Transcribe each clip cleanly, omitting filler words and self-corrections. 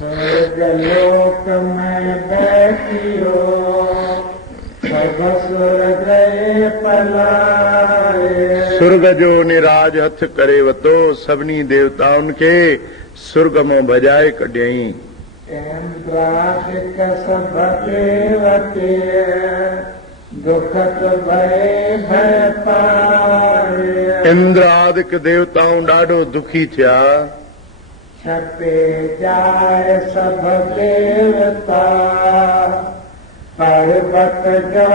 स्वर्गलोक में बैठियो सब सुर गए पलाए। सुर्ग जो निराज हथ करे वतो सभिनी देवताउनि खे सुर्ग मां भॼाए कढियईं। इंद्रादिक सब देवते दुखत भय भय पाए। इंद्र आदिक देवताऊं ॾाढो दुखी थिया। छपे जाए सब देवता पर्वत जा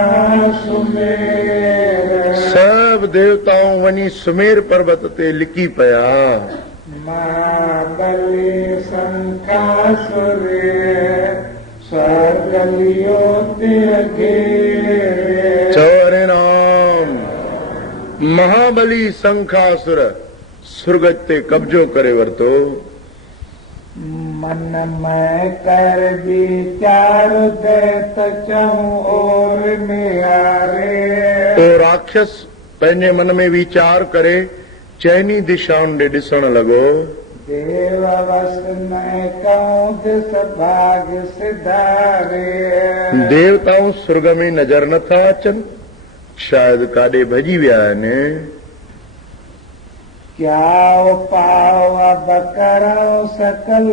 सुमेर। सब देवताऊं वञी सुमेर पर्वत ते लिकी पिया। महाबली शंखासुर स्वर्गलियो घेरे। चौरे नाम महाबली शंखासुर सुर्ग ते कब्जो करे वरितो। मन में कर विचार देत चऊं और निहारे। तो राक्षस पंहिंजे मन में वीचार करे चइनी दिशाउनि ॾे ॾिसण लॻो। देव वस में कहूं दिस भाग सिधारे। देवताऊं सुर्ग में नज़र नथा अचनि, शायदि काॾे भॼी विया आहिनि। क्या उपाय अब करो सकल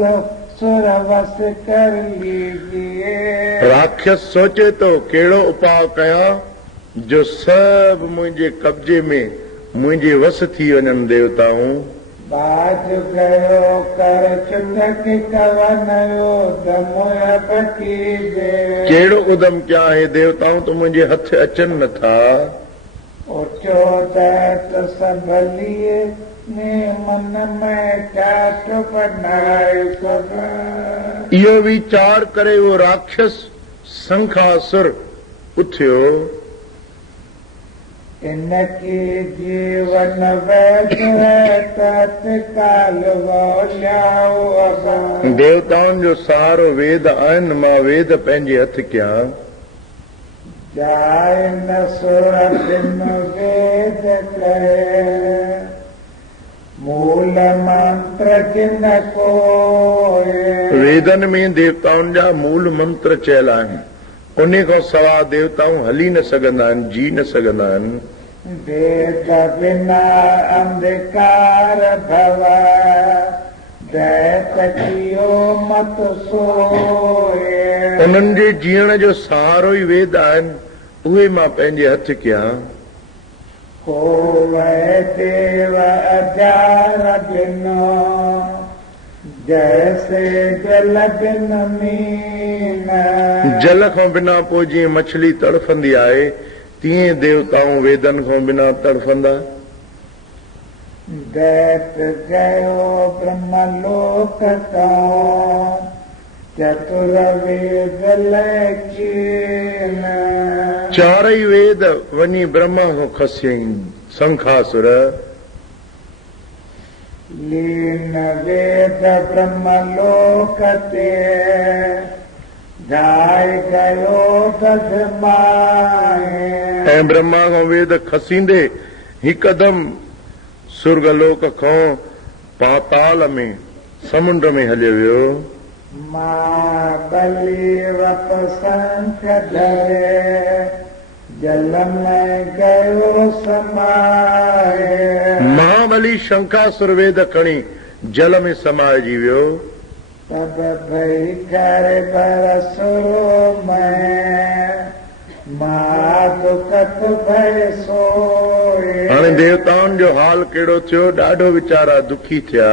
सुर वस कर लीजिए। राक्षस सोचे तो कहिड़ो उपाय कयां जो सभु मुंहिंजे कब्जे में मुंहिंजे वस थी वञनि। देवताऊं बाज गयो कर चुटक कवनयो दमोय पकीजे। कहिड़ो उदम क्या है देवताऊं तो मुंहिंजे हथ अचनि नथा। उचो दैत संभलिए ने मन में टाट बनाए सब। इहो वीचार करे वो राक्षस शंखासुर उथियो। इनके जीवन वैध है तत्काल वल्याओ अब। देवताउनि जो सहारो वेद आहिनि, मां वेद पंहिंजे हथ कयां। जाए न सुर बिन वेद कहे मूल मंत्र जिन कोय। वेदन में देवताउनि जा मूल मंत्र चयल आहिनि, उन खां सवाइ देवताऊं हली न सघंदा आहिनि, जी न सघंदा आहिनि। वेद बिना अंधकार भवा दैत कियो मत सोए। उन्हनि जे जीअण जो सहारो ई वेद आहिनि, उहे मां पंहिंजे हथ कयां। को वै देव अजार बिनो जैसे जल बिन मीन। जल खां बिना पोइ जीअं मछली तड़फंदी आहे, तीअं देवताऊं वेदन खां बिना तड़फंदा। दैत गयो ब्रह्मलोक का चतुर वेद लचीन। चारई वेद वञी ब्रह्मा खां खसियईं। शंखासुर लीन वेद ब्रह्मलोक ते जाए गयो दधमाए। ऐं ब्रह्मा खां वेद खसींदे हिकदम सुर्गलोक खां पाताल में समुंड में हलियो वियो। महाबली वप शंख धरे जल में गयो समाए। महाबली शंखासुर वेद खणी जल में समाइजी वियो। तब भई कर बरसो में मादुकत भय सोए। हाणे देवताउनि जो हाल कहिड़ो थियो, ॾाढो वीचारा दुखी थिया।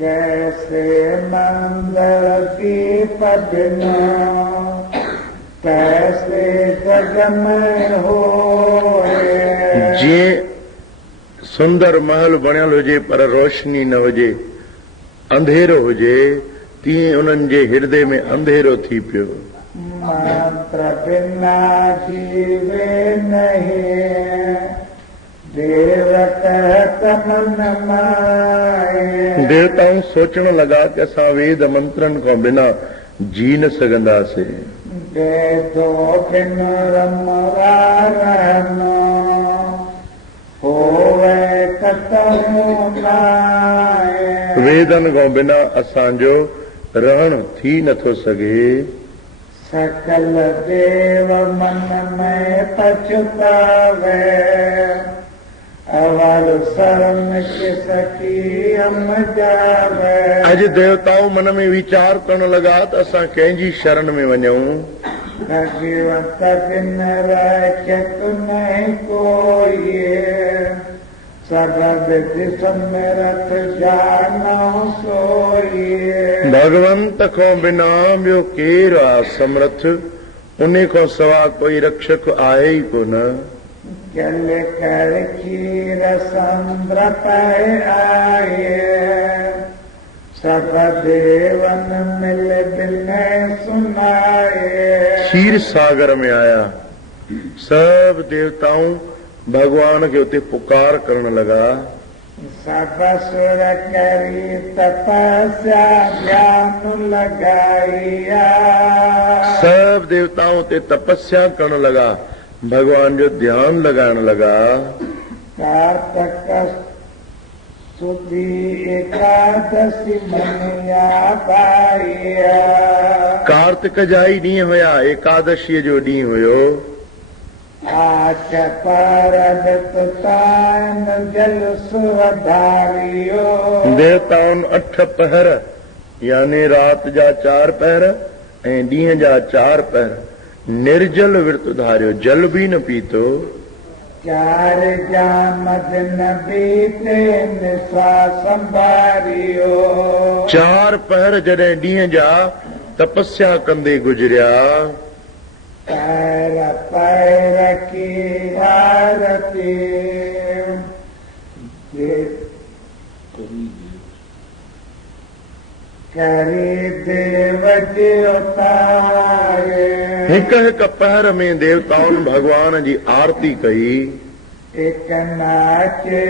जैसे मंगल दीप बिना कैसे जग में होए। जीअं सुंदर महल बणियल हुजे पर रोशनी न हुजे, अंधेरो हुजे, तीअं उन्हनि जे हृदय में अंधेरो थी पियो। मंत्र बिना जीवे नहीं देव कहत मन माए। देवताऊं सोचण लॻा कि असां वेद मंत्रनि खां बिना जी न सघंदासीं। वेदो बिन रमवा रहनो होवे कतहु नाए। वेदन खां बिना असांजो रहण थी नथो सघे। सकल देव मन में पछतावे, अवर शरण किसकी हम जावे। अॼु देवताऊं मन में वीचार करण लॻा त असां कंहिंजी शरण में वञूं। भगवत बिन रक्षक नहीं कोई, सब विधि समरथ जानो सोई। भगवंत खां बिना ॿियो केरु आहे समर्थ, उन खां सवा कोई रक्षक आहे ई कोन। जल कर खीर समुद्र पे आए, सब देवन मिल बिन सुनाए। क्षीर सागर में आया, सब देवताऊं भगवान के उते पुकार करण लगा। सब सुर करी तपस्या ध्यान लगाइया, सब देवताओं ते तपस्या करण लगा, भगवान जो ध्यान लगाने लगा। कार्तिक सुदी एकादशी मनिया पाइया, कार्तिक जा ही ॾींहं हुया, एकादशीअ जो ॾींहुं हुयो। आच पारद तान जल सुवधारियो, देवताउनि 8 पहर यानी रात जा 4 पहर ऐं ॾींहं जा 4 पहर निर्जल विर्त धारियो, जल बि न पीतो। 4 जाम दिन बीते निसा संभारियो, 4 पहर जॾहिं ॾींहं जा तपस्या कंदे गुज़रिया। पैर पैर की आरती करी देव देवताए, हिक हिक पहर में देवताउनि भगवान जी आरती कई। एक नाचे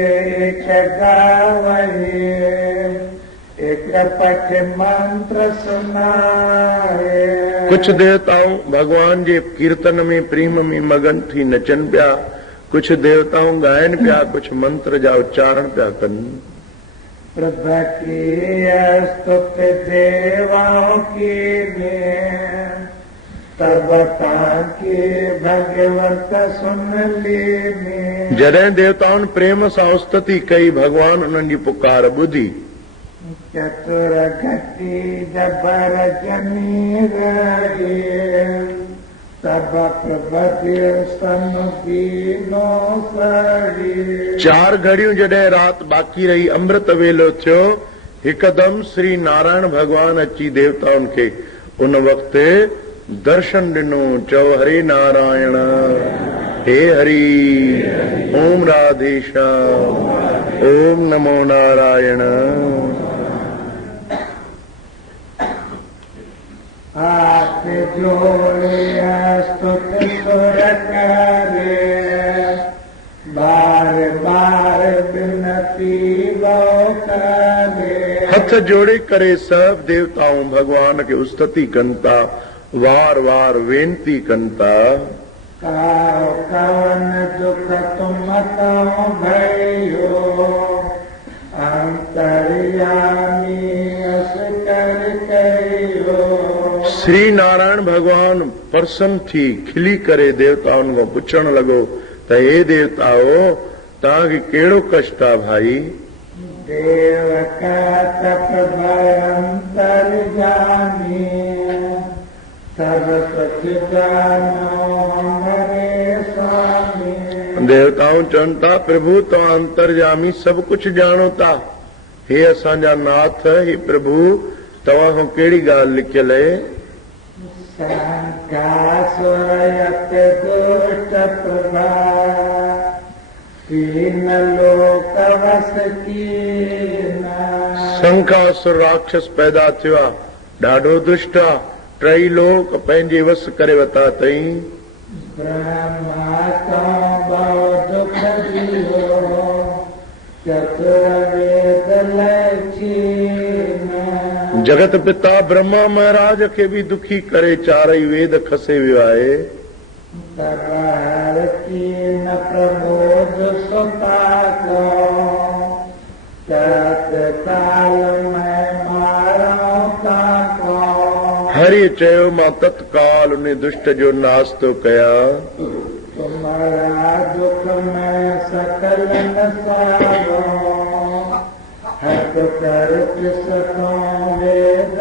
एक गावई, एक पठ मंत्र सुनाए। कुछ देवताऊं भगवान जे कीर्तन में प्रेम में मगन थी नचन पिया, कुछ देवताऊं ॻाइनि पिया, कुछ मंत्र जा उच्चारण पिया कनि। प्रभु की स्तुति देवाओं की तब ताकि भगवत सुन ली। जॾहिं देवताउनि प्रेम सां स्तुति कई, भगवान उन्हनि जी पुकार ॿुधी। चतुर गति जबर जनी रही, तब प्रभु स्तन पीनो सड़ी। 4 घड़ियूं जॾहिं रात बाक़ी रही, अमृत वेलो थियो, हिकदम श्री नारायण भगवान अची देवताउनि खे उन वक़्तु दर्शन ॾिनो। चओ हरे नारायण, हे हरि, ओम राधेश्याम, ओम नमो नारायण। हाथ जोड़े स्तुति सुर करे, बार बार विनती लो करे। हथ जोड़े करे सब देवताऊं भगवान के स्तुति कनि था, वार वार वेनती कनि था। कवन दुख तुम तो भयो, अंतर्यामी अस कर कयो। श्री नारायण भगवान प्रसन्न थी खिली करे देवताउनि खां पुछण लॻो त हे देवताओ, तव्हांखे कहिड़ो कष्ट आहे भाई? देव का तप अंतर जानी, सब कुछ जानो हमारे स्वामी। देवताऊं चवनि था, प्रभु तव्हां अंतर्जामी सभु कुझु ॼाणो था। हे असांजा नाथ, हे प्रभु, तव्हां खां कहिड़ी ॻाल्हि लिखियल आहे? शंकासुर दुष्ट प्रभा, तीन लोक वस कीना। शंकासुर राक्षस पैदा थियो आहे, ॾाढो दुष्ट आहे, 3 लोक पंहिंजे वस करे वरिता अथई। ब्रह्मा तो बहुत दुख दियो, चतुर वेद लक्षीना। जगत पिता ब्रह्मा महाराज खे बि दुखी करे 4 वेद खसे वियो आहे। हर कीन प्रबोध सुता को, तत्काल में मारो ताको। हरि चयो मां तत्काल उन दुष्ट जो नास तो कया। तुम्हारा दुख मैं सकल न सारो, हथ कर सको वेद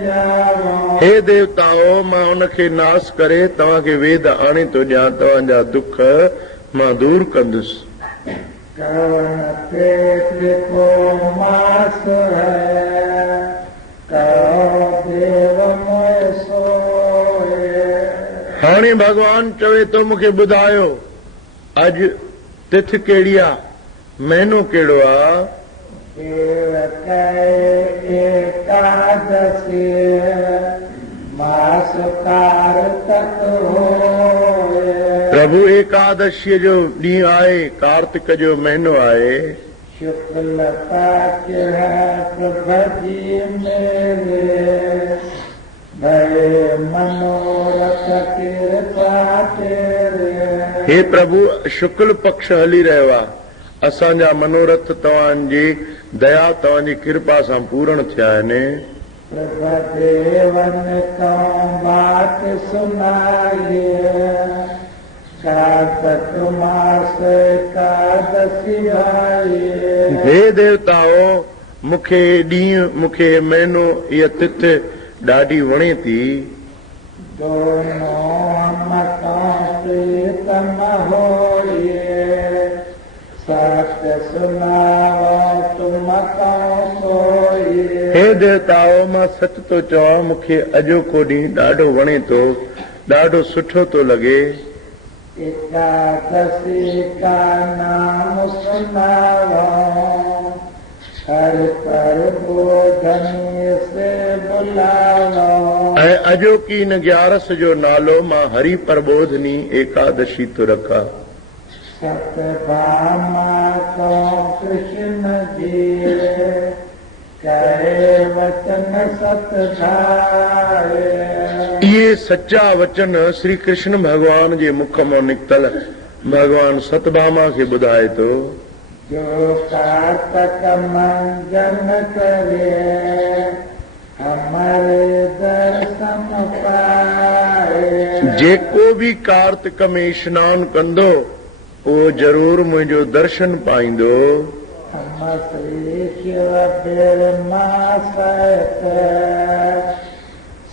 जारो। हे देवताओं मां उनखे नास करे तव्हांखे वेद आणे थो ॾियां, तव्हांजा दुख मां दूर कंदुसि। कवन पेट को मास है, कहो देव मोह सोए। हाणे भगवान चवे थो मूंखे ॿुधायो अॼु तिथ कहिड़ी आहे, महीनो कहिड़ो आहे? देव एकादशी मास कार्तिक होए। प्रभु एकादशीअ जो ॾींहुं आहे, कार्तिक जो महीनो आहे। शुक्ल पक्ष है प्रभजी मेरे, भय मनोरथ कृपा तेरे। हे प्रभु शुक्ल पक्ष हली रहियो आहे, असांजा मनोरथ तव्हांजी दया तव्हांजी कृपा सां पूर्ण थिया आहिनि। प्रभदेवन को बात सुनाइए, कार्तिक मास एकादशी आए। हे देवताओ मूंखे ॾींहुं मूंखे महीनो इहा तिथ ॾाढी वणे थी। दोनों मतां प्रीतम होइए, सत्य सुनावो तुम कौं सोइए। हे देवताओ मां सच थो चवां, मूंखे अॼोको ॾींहुं ॾाढो वणे थो, ॾाढो सुठो थो लॻे। एकादशी का नाम सुनावो, हर पर बोधनी से बुलावो। ऐं अॼोकी इन 11 जो नालो मां हरि प्रबोधनी एकादशी थो रखां। सतभामा को कृष्ण जी, कहे वचन सतधारे। इहे सच्चा वचन श्री कृष्ण भगवान जे मुख मां निकतल भगवान सतभामा खे ॿुधाए थो। जो कार्तिक मंजन करे, हमारे दर्शन पाए। जेको बि कार्तिक में स्नान कंदो उहो जरूर मुंहिंजो दर्शन पाईंदो। हम श्री शिव ब्रह्मा सहित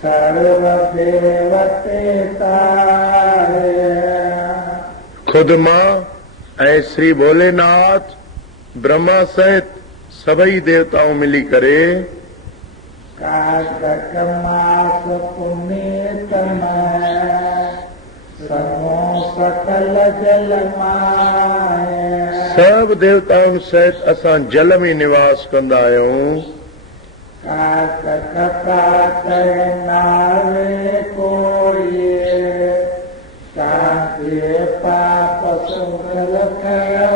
सर्व देवते तारे। खुद मां ऐं श्री भोलेनाथ ब्रह्मा सहित सभई देवताऊं मिली करे कार्तिक मास पुनीत में समो सकल जल माए। सभु देवताउनि सहित असां जल में निवास कंदा आहियूं। कार्तिक प्रातः नावे कोई, कांतिए पाप सुगल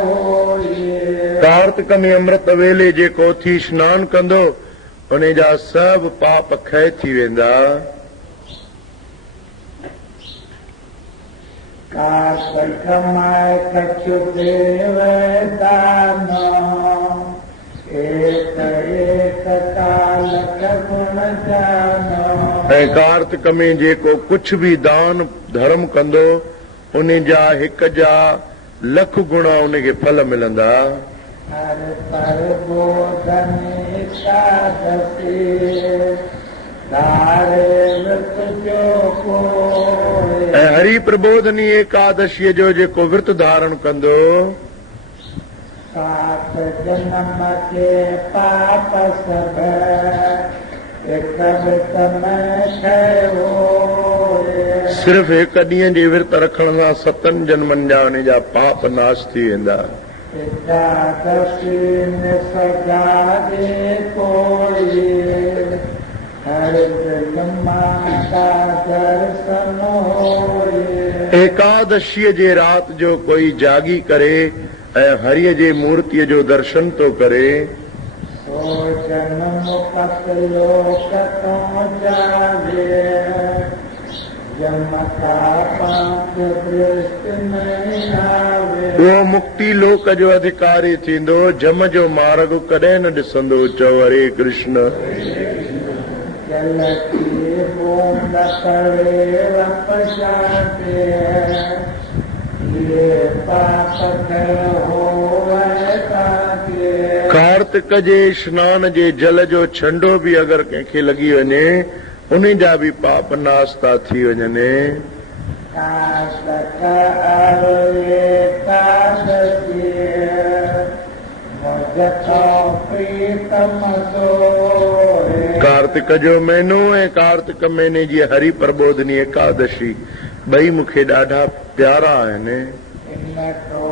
होइए। कार्तिक में अमृत वेले जेको उथी स्नान कंदो उन जा सभु पाप खै थी वेंदा। कार्तिक माय कछु देव दानो, एक एक कालक गुण जानो। ऐं कार्तिक में जेको कुछ भी दान धर्म कंदो उन जा हिक जा लख गुणा उनखे फल मिलंदा। हर पर बोधनी एकादशी, धारे व्रत जो कोई। ऐं हरि प्रबोधनी एकादशीअ जो जेको विर्त धारण कंदो 7 जन्म के पाप सब एक विर्त में क्षय होए। सिर्फ़ हिक ॾींहं जे विर्त रखण सां 7 जन्मनि जा उन जा पाप नाश थी वेंदा। एकादशी में सजागे कोई, हर जन्मा का दर्शन होए। एकादशीअ जे राति जो कोई जागी करे ऐं हरिअ जे मूर्तिअ जो दर्शन थो करे सो जन्म पतलोक तो जागे, जमता पाप दृष्टि नहीं आवे। उहो मुक्ति लोक जो अधिकारी थींदो, जम जो मार्ग कॾहिं न ॾिसंदो। चओ हरे कृष्ण। जल की बूंद करे रपशाते ये पाप कर होवे ताके। कार्तिक जे स्नान जे जल जो छंडो बि अगरि कंहिंखे लॻी वञे उन जा बि पाप नास था थी वञनि। कार्तिक अरे एकादशी मुझको प्रीतम सोए। कार्तिक जो महीनो ऐं कार्तिक महीने जी हरि प्रबोधनी एकादशी ॿई मूंखे ॾाढा प्यारा आहिनि। इनको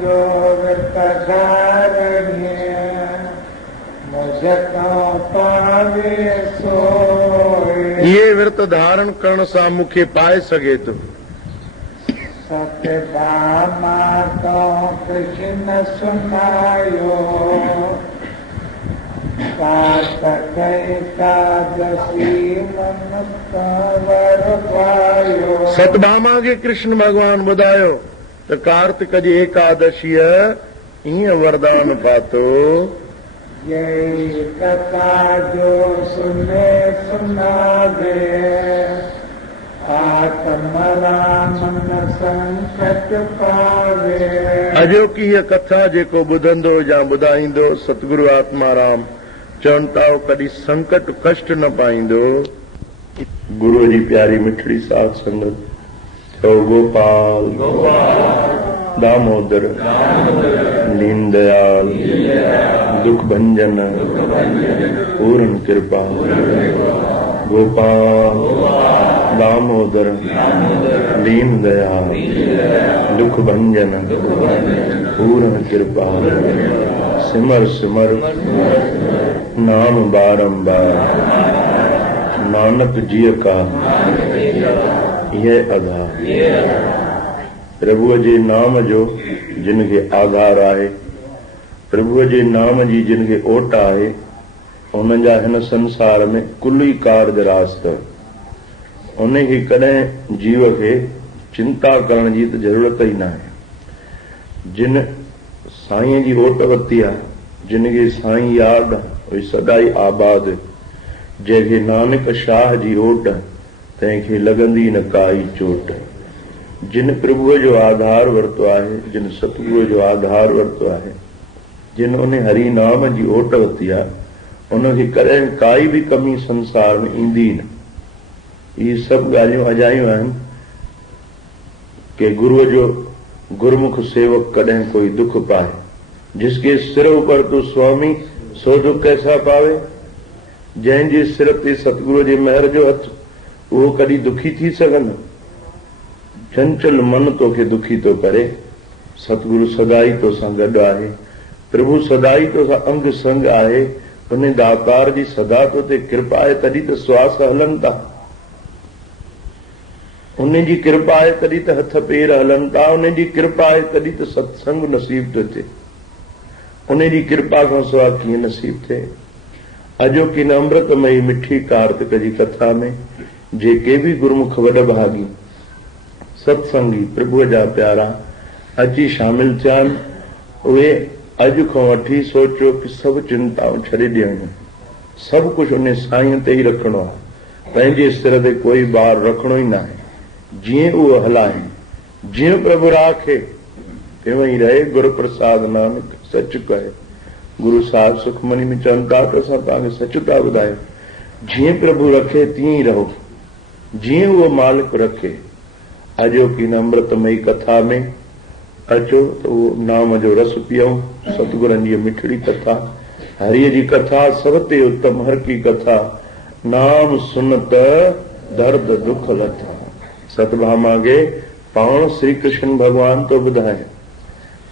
जो विर्त धारणी मुझको पावे सोए। इहे विर्त धारण करण सां मूंखे पाए सघे थो। सतभामा तो कृष्ण सुनायो कार्तिक एकादशी मन वर पायो। सतभामा खे कृष्ण भॻवान ॿुधायो त कार्तिक जी एकादशीअ ईअं वरदान पातो। यही कथा जो सुने सुनावे आत्मराम मन संकट पावे। अजोकी हीअ कथा जेको ॿुधंदो या ॿुधाईंदो सतगुरु आत्माराम चवनि था कॾहिं संकट कष्ट न पाईंदो। गुरू जी प्यारी मिठड़ी साध संगत थियो गोपाल दामोदर दीन दयाल दुख भंजन पूर्ण कृपा गोपाल दामोदर दीन दयाल दुख भंजन पूर्ण कृपा सिमर सिमर नाम बारंबार नानक जी का यह आधार। प्रभुअ जे नाम जो जिन खे आधार आहे, प्रभुअ जे नाम जी जिन खे ओट आहे, उन जा हिन संसार में कुल ई कार्ज रास अथव। उन खे कॾहिं जीव खे चिंता करण जी त ज़रूरत ई न आहे। जिन साईं जी ओट वरिती आहे, जिन खे साईं यादि आहे, उहे सदाई आबाद। जंहिंखे नानक शाह जी ओट, तंहिंखे लॻंदी न काई चोट। जिन प्रभुअ जो आधार वरितो आहे, जिन सतगुरुअ जो आधार वरितो आहे, जिन उन हरि नाम जी ओट वरिती आहे, उनखे कॾहिं काई बि कमी संसार में ईंदी न। इहे सभु ॻाल्हियूं अजायूं आहिनि कि गुरुअ जो गुरमुख सेवक कॾहिं कोई दुख पाए। जिसके सिर ऊपर तो स्वामी सो दुख कैसा पावे। जंहिंजे सिर ते सतगुरुअ जे महर जो हथ, उहो कॾहिं दुखी थी सघंदो। चंचल मन तोखे दुखी थो करे। सतगुरु सदाई तोसां गॾु आहे, प्रभु सदाई तोसां अंग संग आहे। उन दातार जी सदा तो ते कृपा आहे, तॾहिं त श्वास हलनि था। उन जी कृपा आहे तॾहिं त हथ पेर हलनि था। उन जी कृपा आहे तॾहिं त सत्संग नसीब थो थिए। उन जी कृपा खां सवाइ कीअं नसीब थिए। अॼोकी न अमृतमयी मिठी कार्तिक जी कथा में जेके बि गुरमुख वॾभागी सत्संगी प्रभुअ जा प्यारा अची शामिल थिया आहिनि, उहे अॼु खां वठी सोचियो कि सभु चिंताऊं छॾे ॾियणियूं, सभु कुझु उन साईं ते ई रखिणो आहे। पंहिंजे सिर ते कोई बार रखिणो ई न आहे। जीअं उहो हलाए, जीअं प्रभु राखे, तीअं ई रहे। गुरु प्रसाद नानक सच कहे। गुरु साहिब सुखमनी में चवनि था त असां तव्हांखे सच था ॿुधायूं। जीअं प्रभु रखे तीअं ई रहो, जीअं उहो मालिक रखे। अॼोकी अमृतमयी कथा में अचो त उहो नाम जो रस पियऊं। सतगुरनि जी मिठड़ी कथा, हरिय जी कथा, सब ते उत्तम हर की कथा। नाम सुनत दर्द दुख लथा। सतभामा खे पाण श्री कृष्ण भगवान तो ॿुधाए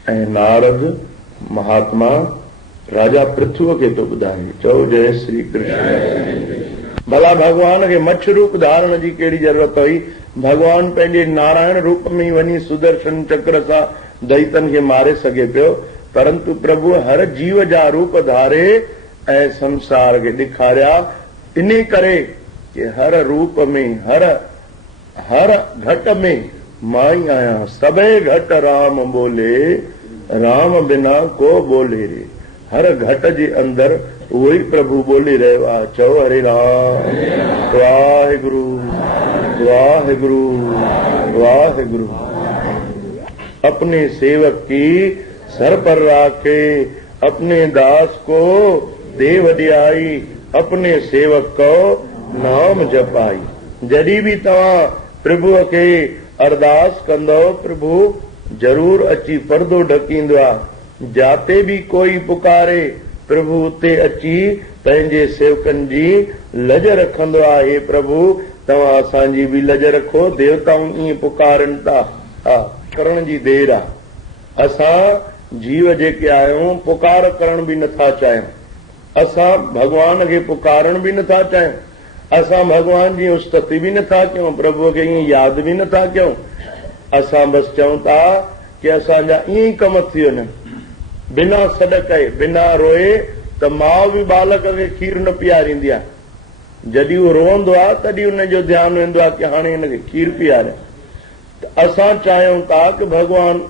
ऐं नारद महात्मा राजा पृथ्वीअ खे तो ॿुधाए। चओ जय श्री कृष्ण। भला भगवान खे मच्छ रूप धारण जी कहिड़ी जरूरत हुई। भगवान पंहिंजे नारायण रूप में वञी सुदर्शन चक्र सां दैतन खे मारे सघे पियो, परंतु प्रभु हर जीव जा रूप धारे ऐं संसार खे ॾेखारिया। इन करे कि हर रूप में, हर घट में मां ई आहियां। सभे घट राम बोले, राम बिना को बोले रे। हर घट जे अंदर उहो ई प्रभु बोली रहियो आहे। चओ हरे राम, वाहिगुरु वाहिगुरु वाहिगुरु। अपने सेवक की सर पर राखे, अपने दास को दे वडियाई, अपने सेवक को नाम जपाई। जॾहिं बि तव्हां प्रभुअ खे अरदास कंदो, प्रभु जरूर अची परदो ढकींदो आहे। जाते भी कोई पुकारे, प्रभु उते अची पंहिंजे सेवकनि जी लज रखंदो आहे। हे प्रभु तव्हां असांजी बि लज रखो। देवताऊं ईअं पुकारनि था, हा करण जी देर आहे। असां जीव जेके आहियूं पुकार करण बि नथा चाहियूं, असां भॻवान खे पुकारण बि नथा चाहियूं, असां भॻवान जी उस्तति बि नथा कयूं, प्रभुअ खे ईअं यादि बि नथा कयूं। असां बसि चऊं था कि असांजा ईअं ई कम थी वञनि, बिना सॾ कए, बिना रोए। त माउ बि बालक खे खीर न पीआरींदी आहे। जॾहिं उहो रोअंदो आहे तॾहिं हुनजो ध्यानु वेंदो आहे कि हाणे हिनखे खीर पीआरे। असां चाहियूं था कि भॻवान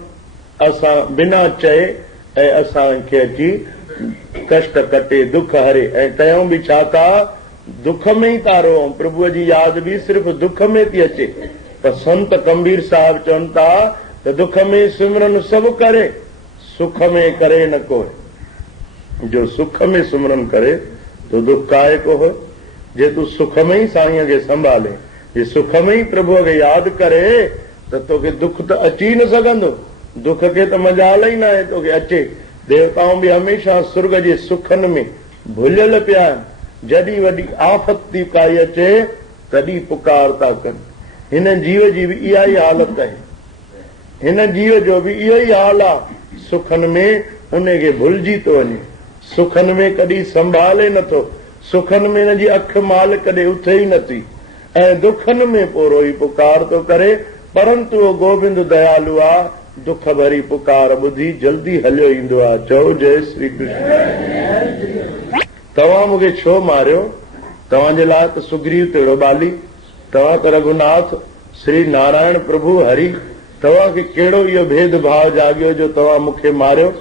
असां बिना चए ऐं असांखे अची कष्ट कटे, दुख हरे। ऐं कयूं बि छा था, दुख में ई था रोऊं। प्रभुअ जी यादि बि सिर्फ़ दुख में थी अचे। त संत कबीर साहिब चवनि था त दुख में सिमरन सभु करे, सुख में करे न कोई। जो सुख में सिमरन करे तो दुख काहे को हो। जे तूं सुख में ई साईंअ खे संभाले, जे सुख में ई प्रभुअ खे यादि करे त तोखे दुख त अची न सघंदो। दुख खे त मजाल ई न आहे तोखे अचे। देवताऊं बि हमेशह सुर्ग जे सुखनि में भुलियल पिया आहिनि। जॾहिं वॾी आफ़त थी काई अचे तॾहिं पुकार था कनि। हिन जीव जी बि इहा ई हालत आहे, हिन जीव जो बि इहो ई हाल आहे। सुखनि में उनखे भुलिजी थो वञे, सुखनि में कॾहिं संभाले नथो, सुखनि में हिन जी अखि माल कॾहिं उथे ई नथी, ऐं दुखनि में पोइ रोई पुकार थो करे। परंतु उहो गोबिंद दयालु आहे, दुख भरी पुकार ॿुधी जल्दी हलियो ईंदो आहे। चओ जय श्री कृष्ण। तव्हां मूंखे छो मारियो? तव्हांजे लाइ त सुग्रीव तहिड़ो बाली, तव्हां त रघुनाथ श्री नारायण प्रभु हरि, तव्हांखे कहिड़ो इहो भेदभाव जाॻियो जो तव्हां मूंखे मारियो?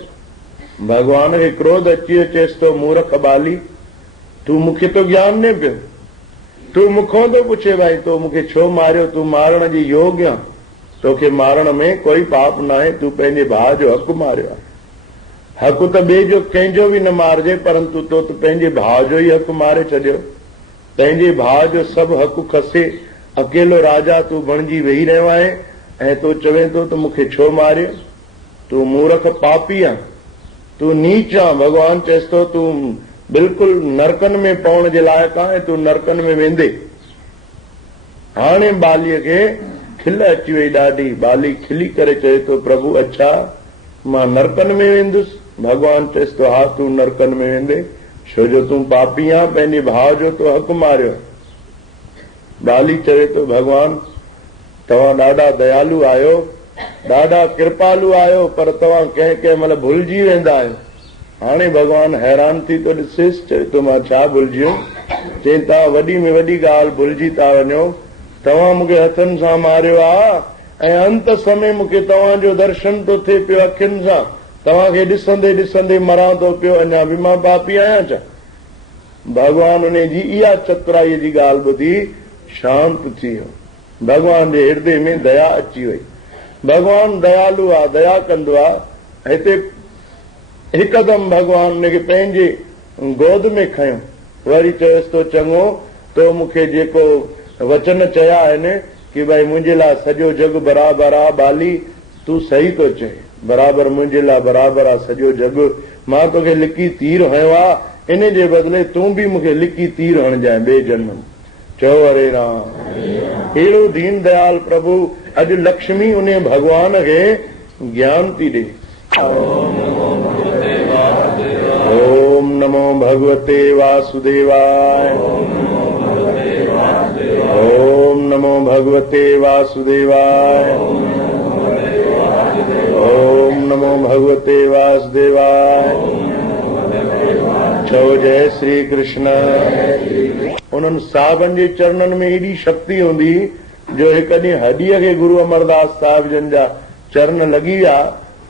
भॻवान खे क्रोध अची वियो, चएसि थो मूर्ख बाली, तूं मूंखे तो ज्ञान ॾे पियो, तूं मूंखां थो पुछे भाई तो मूंखे छो मारियो? तूं मारण जी योग्य आहे, तोखे मारण में कोई पाप न आहे। तूं पंहिंजे भाउ जो हक़ मारियो आहे। हक़ त ॿिए जो कंहिंजो बि न मारिजे, परंतु तो त पंहिंजे भाउ जो ई हक़ मारे छॾियो। पंहिंजे भाउ जो सभु हक़ खसे, अकेलो राजा तूं बणिजी वेही रहियो आहे ऐं तूं चवे थो त मूंखे छो मारियो? तूं मूर्ख पापी आहे, तूं नीच आहे। भॻवान चएसि थो तूं बिल्कुलु नरकनि में पवण जे लाइक़ु आहे, तूं नरकनि में वेंदे। हाणे बालीअ खे खिल अची वई ॾाढी। बाली खिली करे चए थो प्रभु अच्छा मां नरकनि में वेंदुसि? भॻवान चएसि थो हा तूं नरकनि में वेंदे, छो जो तूं पापी आहे, पंहिंजे भाउ जो तो हक़ मारियो। बाली चवे थो भॻवान तव्हां ॾाढा दयालु आहियो, ॾाढा कृपालु आहियो, पर तव्हां कंहिं कंहिं महिल भुलिजी वेंदा आहियो। हाणे भॻवान हैरान थी थो ॾिसेसि, चए थो मां छा भुलिजी वियुमि? चई तव्हां वॾी में वॾी ॻाल्हि भुलिजी था वञो। तव्हां मूंखे हथनि सां मारियो आहे ऐं अंत समय मूंखे तव्हांजो दर्शन थो थिए पियो अखियुनि सां, तव्हांखे ॾिसंदे ॾिसंदे मरां थो पियो, अञा बि मां पापी आहियां छा? भॻवान उन जी इहा चतुराईअ जी ॻाल्हि ॿुधी शांत थी वियो। भॻवान जे हृदय में दया अची वई। भॻवान दयालु आहे, दया कंदो आहे। हिते हिकदमि भॻवान हुनखे पंहिंजे गोद में खयो, वरी चयोसि तो चङो तो मूंखे जेको वचन चया आहिनि कि भई मुंहिंजे लाइ सॼो जग बराबरि आहे, बाली तूं सही थो चए, बराबरि मुंहिंजे लाइ बराबरि आहे सॼो जग। मां तोखे लिकी तीर हयो आहे, इन जे बदिले तूं बि मूंखे लिकी तीर हणजांइ ॿिए जन्म। चओ हरे राम। अहिड़ो दीन दयाल प्रभु अॼु लक्ष्मी उन भॻवान खे ज्ञान थी ॾे। ओम नमो भगवते वासुदेवाय। ओम नमो भगवते वासुदेवाय। ओम नमो भगवते वासुदेवाय। चओ जय श्री कृष्ण। उन्हनि साहिबनि जे चरणनि में एॾी शक्ति हूंदी जो हिकु ॾींहुं हॾीअ खे गुरू अमरदास साहिब जन जा चरण लॻी विया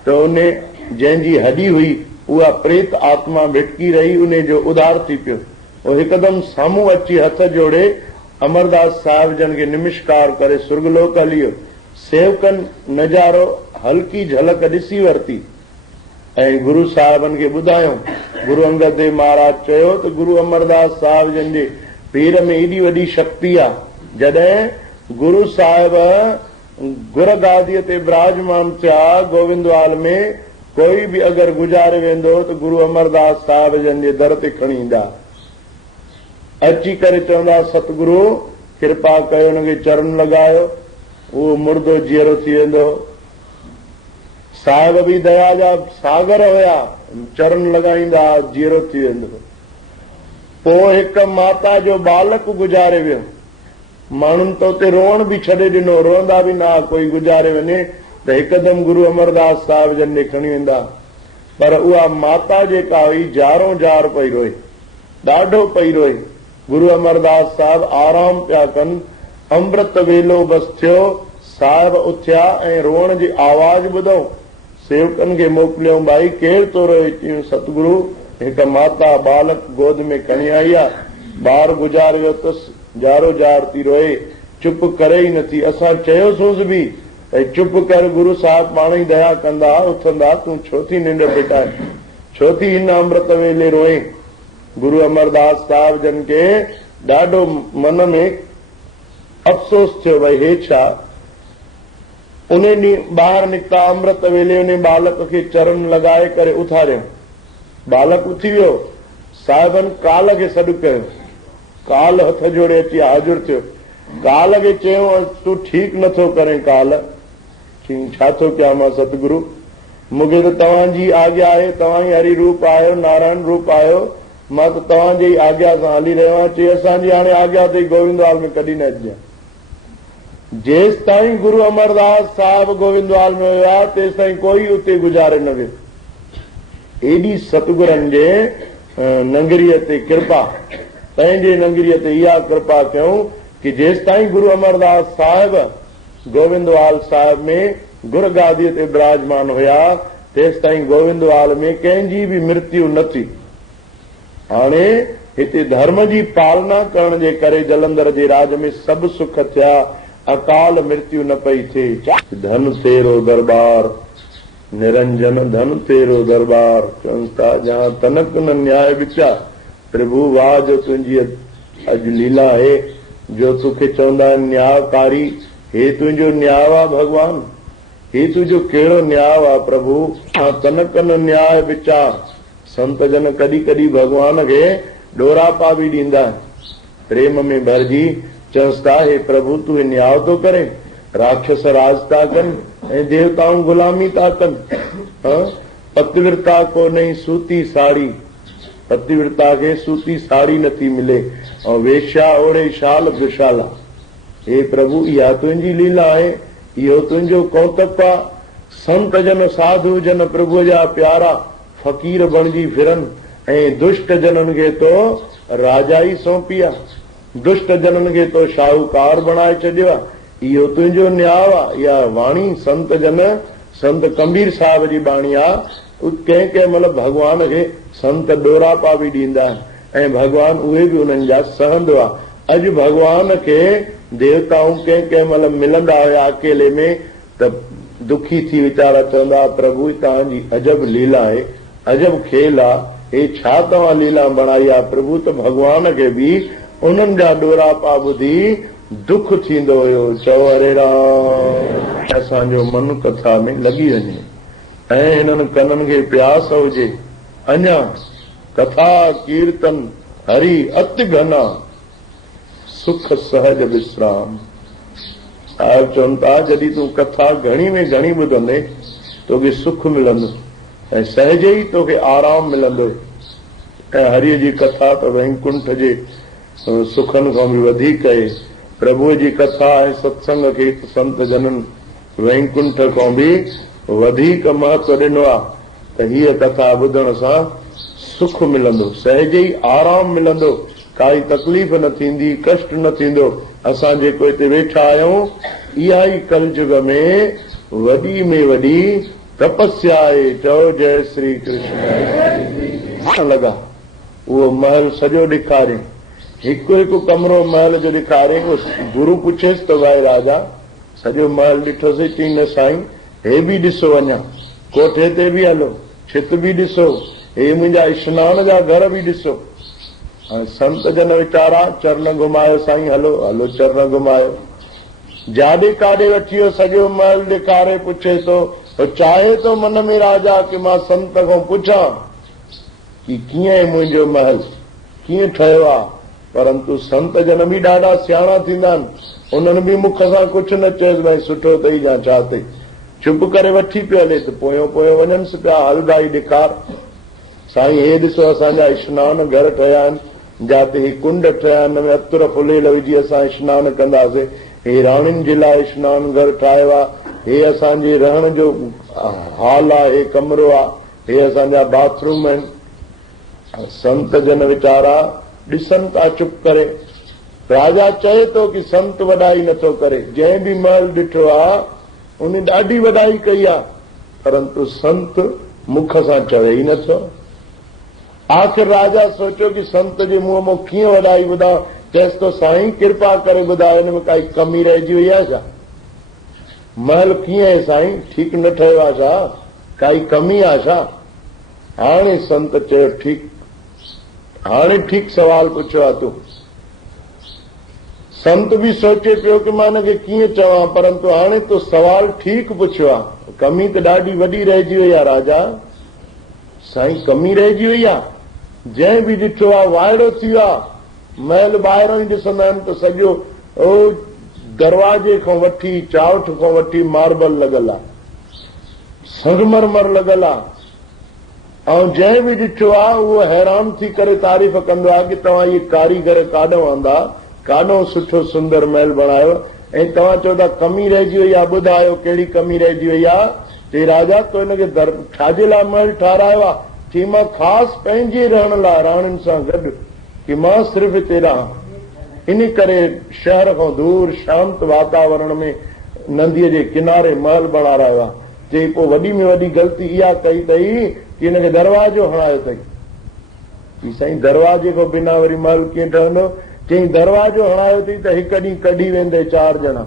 त उन जंहिंजी हॾी हुई उहा प्रेत आत्मा भिटकी रही, उन जो उधार थी पियो। उहो हिकदमि साम्हूं अची हथ जोड़े अमरदास साहिब जन खे नमस्कार करे सुर्गलोक हली वियो। सेवकनि नज़ारो हल्की झलक ॾिसी वरिती ऐं गुरु साहिबनि खे ॿुधायो। गुरु अंगद देव महाराज चयो त गुरु अमरदास साहिब जन जे पीर में एॾी वॾी शक्ति आहे। जॾहिं गुरु साहिब गुर गादीअ ते विराजमान थिया गोविंदवाल में, कोई बि अगरि गुज़ारे वेंदो त गुरु अमरदास साहिब जन जे दर ते खणी ईंदा, अची करे चवंदा सतगुरु कृपा कयो, हुनखे चरण लॻायो, उहो मुर्दो जीअरो थी वेंदो। साहिब बि दया जा सागर हुया, चरण लॻाईंदा जीअरो थी वेंदो। पोइ हिकु माता जो बालक गुज़ारे वियो। माण्हुनि त उते रोअण बि छॾे ॾिनो, रोअंदा बि न, कोई गुज़ारे वञे त हिकदमि गुरु अमरदास साहिब जन ॾे खणी वेंदा। पर उहा माता जेका हुई जारो जार पई रोए, ॾाढो पई रोए। गुरु अमरदास साहिब आराम पिया कनि। अमृत वेलो बस थियो, साहिब उथिया ऐं रोअण जी आवाज़ ॿुधो। सेवकनि खे मोकिलियऊं, भाई केरु थो रोए? चयूं सतगुरु हिकु माता बालक गोद में खणी आई आहे, ॿार गुज़ारे वियो अथसि, जारो जार थी रोए, चुप करे ई नथी। असां चयोसींसि बि भई चुप कर, गुरु साहिब पाण ई दया कंदा, उथंदा, तूं छो थी निंड फिटाए, छो थी हिन अमृत वेले रोए? गुरु अमरदास साहिब जन खे ॾाढो मन में अफ़सोस थियो, भई हे छा। उन ॾींहुं ॿाहिरि निकिता, अमृत वेले उन बालक खे चरण लॻाए करे उथारियो। बालक उथी वियो। साहिबनि काल खे सॾु कयो। काल हथ जोड़े अची हाज़ुर थियो। काल खे चयो तूं ठीकु नथो करे। काल छा थो कयां मां सतगुरु? मूंखे त तव्हांजी आज्ञा आहे, तव्हां ई हरि रूप आहियो, नारायण रूप आहियो, मां त तव्हांजी ई आज्ञा सां हली रहियो आहियां। चई असांजी हाणे आज्ञा ते गोविंदवाल में कॾहिं न अचिजांइ। जेसि ताईं गुरु अमरदास साहिब गोविंदवाल में हुया तेसि ताईं कोई उते गुज़ारे न वियो। एॾी सतगुरनि जे नंगरीअ ते कृपा, पंहिंजे नंगरीअ ते इहा कृपा कयूं कि जेसि ताईं गुरु अमरदास साहिब गोविंदवाल साहिब में गुर गादीअ ते विराजमान हुया तेसि ताईं गोविंदवाल में कंहिंजी बि मृत्यु न थी। हाणे हिते धर्म जी पालना करण जे करे जलंधर जे राज में सभु सुख थिया, अकाल मृत्यु न पई थिए। धन तेरो दरबार निरंजन, धन तेरो दरबार। चवनि था जहां तनक न न्याय विचा, प्रभु वाह जो तुंहिंजी अॼु लीला आहे, जो तोखे चवंदा आहिनि न्यायकारी। हे तुंहिंजो न्याय आहे भॻवान, हे तुंहिंजो कहिड़ो न्याय आहे प्रभु। तनक न न्याय विचार। संत जन कॾहिं कॾहिं भॻवान खे ॾोरापा बि ॾींदा, प्रेम में भरिजी चवंसि था हे प्रभु तूं न्याय थो करे, राक्षस राज था कनि ऐं देवताऊं गुलामी था कनि। पतिव्रता को नहीं सूती साड़ी, पतिव्रता खे सूती साड़ी नथी मिले ऐं वेश्या ओढ़े शाल दुशाला। हे प्रभु इहा तुंहिंजी लीला आहे, इहो तुंहिंजो कौतक आहे। संत जन साधु जन प्रभुअ जा प्यारा फ़क़ीर बणिजी फिरनि ऐं दुष्ट जननि खे तो राजाई सौंपी आहे, दुष्ट जननि खे तो शाहूकार बणाए छॾियो आहे। इहो तुंहिंजो न्याय आहे। इहा वाणी संत जन, संत कबीर साहिब जी बाणी आहे। कंहिं कंहिं महिल भॻवान खे संत ॾोरापा बि ॾींदा आहिनि ऐं भॻवान उहे बि उन्हनि जा सहंदो आहे। अॼु भॻवान खे देवताऊं कंहिं कंहिं महिल मिलंदा हुया अकेले में त दुखी थी वीचारा चवंदा प्रभु तव्हांजी अजब लीला आहे, अजब खेल आहे, हे छा तव्हां लीला बणाई आहे प्रभु। त भॻवान खे बि उन्हनि जा ॾोरापा ॿुधी दुख थींदो हुयो। चओ हरे राम, असांजो मन कथा में लॻी वञे ऐं हिननि कननि खे प्यास हुजे। अञा कथा कीर्तन हरि अति घना, सुख सहज विश्राम। साहिब चवनि था जॾहिं तूं कथा घणी में घणी ॿुधंदे तोखे सुख मिलंदो ऐं सहज ई तोखे आराम मिलंदो। ऐं हरिअ जी कथा त वैकुंठ जे सुखनि खां बि वधीक आहे। प्रभुअ जी कथा ऐं सत्संग खे संत जननि वैकुंठ खां बि वधीक महत्व ॾिनो आहे। त हीअ कथा ॿुधण सां सुख मिलंदो, सहज ई आराम मिलंदो, काई तकलीफ़ न थींदी, कष्ट न थींदो। असां जेको हिते वेठा आहियूं इहा ई कलयुग में वॾी तपस्या आहे। चओ जय श्री कृष्ण। लॻा उहो महल सॼो ॾेखारे, हिकु हिकु कमरो महल जो ॾेखारे। गुरु पुछेसि त भाई राजा सॼो महल ॾिठोसीं, चई न साईं हे बि ॾिसो, अञा कोठे ते बि हलो, छित बि ॾिसो, हे मुंहिंजा स्नान जा घर बि ॾिसो। हाणे संत जन वीचारा चरण घुमायो, साईं हलो हलो चरण घुमायो। जाॾे काॾे वठी वियो, सॼो महल ॾेखारे, पुछे थो, चाहे थो मन में राजा कि मां संत खां पुछां कि कीअं आहे मुंहिंजो महल, कीअं ठहियो आहे। परंतु संत जन बि ॾाढा सियाणा थींदा आहिनि, उन्हनि बि मुख सां कुझु न चएसि भाई सुठो अथई या छा अथई, चुप करे वठी पियो हले त पोयों पोयों वञनिसि पिया, हल भाई ॾेखार। साईं हे ॾिसो असांजा स्नान घर ठहिया आहिनि, जाते ही कुंड ठहिया आहिनि, हिन में अतुर फुलेल विझी असां स्नान कंदासीं। हे राणियुनि जे लाइ स्नान घर ठाहियो आहे, हे असांजे रहण जो हॉल आहे, हे कमरो आहे, हे असांजा बाथरूम आहिनि। संत जन वीचारा ॾिसनि था चुप करे। राजा चए थो कि संत वॾाई नथो करे, जंहिं बि महल ॾिठो आहे उन ॾाढी वॾाई कई आहे, परंतु संत मुख सां चवे ई नथो। आख़िर राजा सोचियो कि संत जे मुंहं मां कीअं वॾाई ॿुधां, चएसि थो साईं कृपा करे ॿुधायो हिन में काई कमी रहिजी वई आहे छा? महल कीअं आहे साईं, ठीकु न ठहियो आहे छा, काई कमी आहे छा? हाणे संत चयो ठीकु, हाणे ठीकु सवाल पुछियो आहे तूं। संत बि सोचे पियो कि मां हिनखे कीअं चवां, परंतु हाणे तो सवाल ठीकु पुछियो आहे। कमी त ॾाढी वॾी रहिजी वई आहे राजा। साईं कमी रहिजी वई आहे, जंहिं बि ॾिठो आहे वाइड़ो थी वियो आहे। महल ॿाहिरों ई ॾिसंदा आहिनि त सॼो दरवाजे खां वठी चावठ खां वठी मार्बल लॻल आहे, संगमरमर लॻल आहे, ऐं जंहिं बि ॾिठो आहे उहो हैरान थी करे तारीफ़ कंदो आहे कि तव्हां इहे कारीगर काॾों आंदा, काॾों सुठो सुंदर महल बणायो, ऐं तव्हां चओ था कमी रहिजी वई आहे, ॿुधायो कहिड़ी कमी रहिजी वई आहे। चई राजा तो हिनखे छाजे लाइ महल ठारायो आहे? चई मां ख़ासि पंहिंजे रहण लाइ राणियुनि सां गॾु, कि मां सिर्फ़ हिते रहां, इन करे शहर खां दूर शांत वातावरण में नदीअ जे किनारे महल बणारायो आहे। चई पोइ वॾी में वॾी ग़लती इहा कई अथई कि हिनखे दरवाजो हणायो अथई। साईं दरवाजे खां बिना वरी महल कीअं ठहंदो? चई दरवाजो हणायो अथई त हिकु ॾींहुं कढी वेंदे 4 ॼणा।